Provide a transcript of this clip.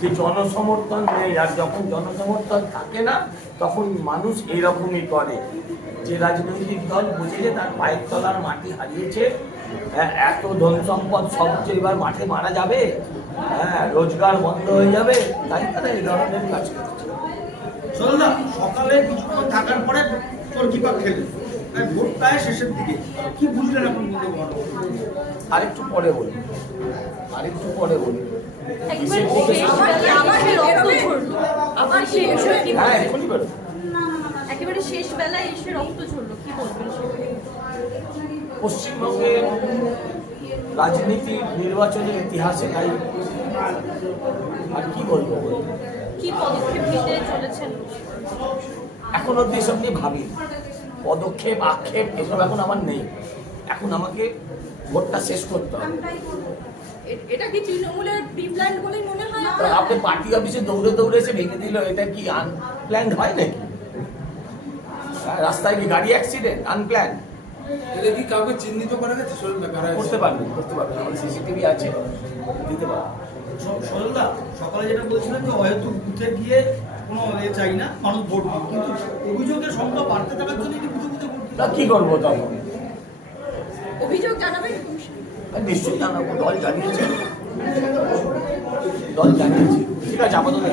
যে জনসমর্থন নেই আর যখন জনসমর্থন থাকে না তখন মানুষ এইরকমই করে। যে রাজনৈতিক দল বুঝে যে তার পায়ের তলার মাটি হারিয়েছে হ্যাঁ, এত ধন সম্পদ সবচেয়ে এবার মাঠে মারা যাবে হ্যাঁ রোজগার বন্ধ হয়ে যাবে তাই তারা এই ধরনের কাজ করছে। সকালে কিছুক্ষণ থাকার পরে পাক খেলে। আর ভোট প্রায় শেষের দিকে কি বুঝলেন এখন আরেকটু পরে বলি। আরেকটু পরে বলি। হ্যাঁ এখনই বেরো একেবারে শেষ বেলায় এসে রক্ত ঝরলো। কি বলবেন সেটা? পশ্চিমবঙ্গের রাজনীতি নির্বাচনের ইতিহাসে নাই আর কি বলব কি পদক্ষেপ নিতে চলেছেন? এখন অব্দি এসব নিয়ে ভাবি পদক্ষেপ আক্ষেপ এসব এখন আমার নেই। এখন আমাকে ভোটটা শেষ করতে হবে। এটা কি তৃণমূলের বলেই মনে হয় আপনি পার্টি অফিসে দৌড়ে দৌড়ে এসে ভেঙে দিল এটা কি আনপ্ল্যান্ড হয় নাকি? রাস্তায় কি গাড়ি অ্যাক্সিডেন্ট আনপ্ল্যান এটা কি কাউকে চিহ্নিত করা গেছে? শরীর কারা করতে পারবেন করতে পারবেন আমার সিসিটিভি আছে দিতে পারবেন। সরলদা সকালে যেটা বলছিলেন যে হয়তো বুথে গিয়ে কোনো এ চাই না মানুষ ভোট কিন্তু অভিযোগের সংখ্যা বাড়তে থাকার জন্য তা কি করব তখন? অভিযোগ জানাবেন আর নিশ্চয়ই জানাব দল জানিয়েছে। দল জানিয়েছে। ঠিক আছে আপাতত